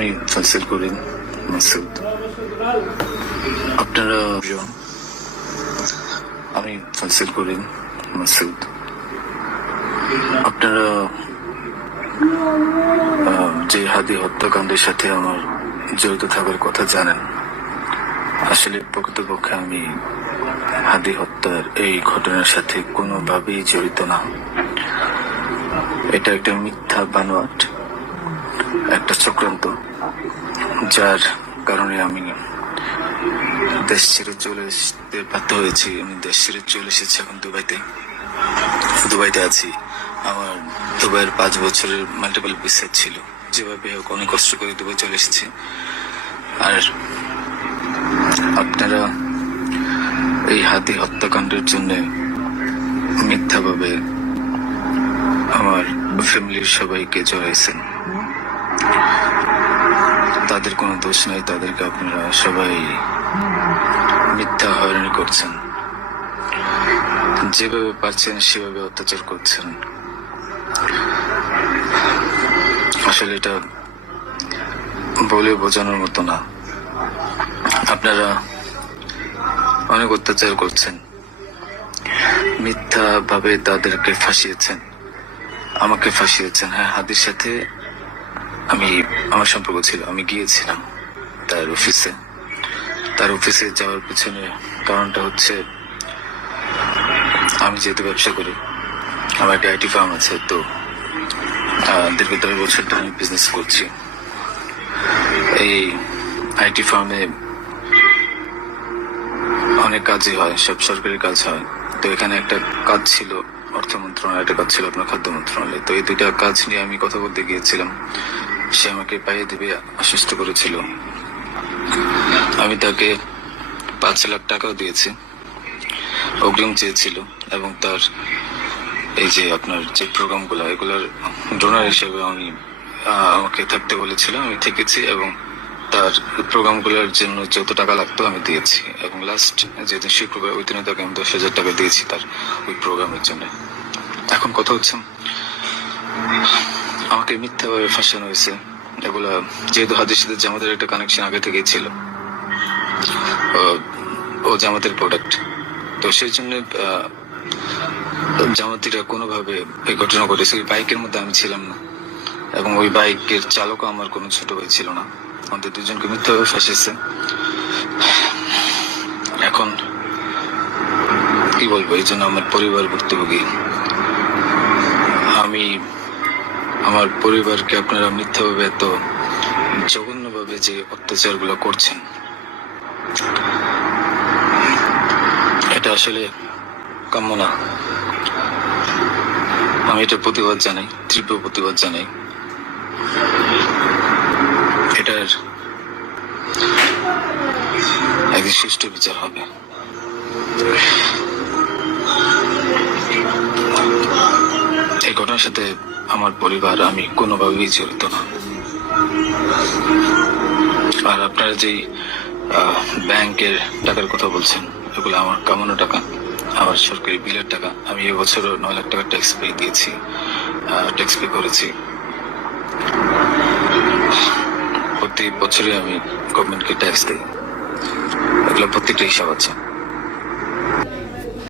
আমি ফয়সাল করিম মাসুদ। আপনারা আমি ফয়সাল করিম মাসুদ। আপনারা যে হাদি হত্যাকাণ্ডের সাথে আমার জড়িত থাকার কথা জানেন। আসলে প্রকৃতপক্ষে আমি হাদি হত্যার এই ঘটনার সাথে কোনোভাবেই জড়িত না। এটা একটা মিথ্যা বানোয়াট, একটা চক্রান্ত, যার কারণে আমি দেশ ছেড়ে চলে আসতে বাধ্য হয়েছি। আমি দেশ ছেড়ে চলে এসেছি এখন দুবাইতে আছি। আমার দুবাইয়ের 5 বছরের মাল্টিপল ভিসা ছিল, যেভাবে হোক অনেক কষ্ট করে দুবাই চলে এসেছি। আর আপনারা এই হাদি হত্যাকাণ্ডের জন্য মিথ্যাভাবে আমার ফ্যামিলির সবাইকে জড়াইছেন। তাদের কোনো দোষ নাই, তাদেরকে আপনারা সবাই মিথ্যা হয়রানি করছেন। যেভাবে পারছেন সেভাবে অত্যাচার করছেন। আসলে এটা বলে বোঝানোর মতো না। আপনারা অনেক অত্যাচার করছেন, মিথ্যা ভাবে তাদেরকে ফাঁসিয়েছেন, আমাকে ফাঁসিয়েছেন। হ্যাঁ, হাদির সাথে আমার সম্পর্ক ছিল। আমি গিয়েছিলাম তার অফিসে যাওয়ার পিছনে কারণটা হচ্ছে, আমি যেহেতু ব্যবসা করি, আমার একটা আইটি ফার্ম আছে, তো দীর্ঘ 10 বছর ধরে আমি বিজনেস করছি। এই আইটি ফার্মে অনেক কাজই হয়, সব সরকারি কাজ হয়। তো এখানে একটা কাজ ছিল অর্থ মন্ত্রণালয়, একটা কাজ ছিল আপনার খাদ্য মন্ত্রণালয়। তো এই দুইটা কাজ নিয়ে আমি কথা বলতে গিয়েছিলাম। সে আমাকে পাইয়ে দিবে আশ্বস্ত করেছিল। আমি তাকে 5 লাখ টাকাও দিয়েছি, অগ্রিম চেয়েছিল, এবং তার এই যে আপনার যে প্রোগ্রামগুলো, এগুলোর ডোনার হিসেবে আমাকে থাকতে বলেছিল। আমি থেকেছি এবং তার প্রোগ্রামগুলোর জন্য যত টাকা লাগতো আমি দিয়েছি। এবং লাস্ট যেদিন শুক্রবার, ওই দিনে তাকে আমি 10,000 টাকা দিয়েছি তার ওই প্রোগ্রামের জন্য। এখন কথা হচ্ছে, আমাকে মিথ্যাভাবে ফাঁসানো হয়েছে। এগুলা যেহেতু হাদির সাথে জামাতের একটা কানেকশন আগে থেকেই ছিল, ও জামাতের প্রোডাক্ট, তো সেই জন্য জামাতিরা কোনোভাবে এই ঘটনা ঘটেছে। ওই বাইকের মধ্যে আমি ছিলাম না, এবং ওই বাইকের চালকও আমার কোনো ছোট ভাই ছিল না। আমাদের দুজনকে মিথ্যাভাবে ফাঁসিয়েছে। এখন কি বলবো, এই জন্য আমার পরিবার ভুক্তভোগী। আমি আমার পরিবারকে আপনারা মিথ্যাভাবে এত জঘন্যভাবে যে অত্যাচার গুলো করছেন, এটা আসলে কাম্য না। আমি এটা প্রতিবাদ জানাই, তীব্র প্রতিবাদ জানাই। এটার একদিন সুষ্ঠু বিচার হবে। এই ঘটনার সাথে আমার পরিবার, আমি কোনোভাবেই জড়িত না। আর আপনারা যেই ব্যাংকের টাকার কথা বলছেন, এগুলো আমার কামানো টাকা, আমার সরকারি বিলের টাকা। আমি এবছরও 9 লাখ টাকা ট্যাক্স পে দিয়েছি, ট্যাক্স পে করেছি। প্রতি বছরে আমি গভর্নমেন্টকে ট্যাক্স দিই। এগুলো প্রত্যেকটা হিসাব আছে।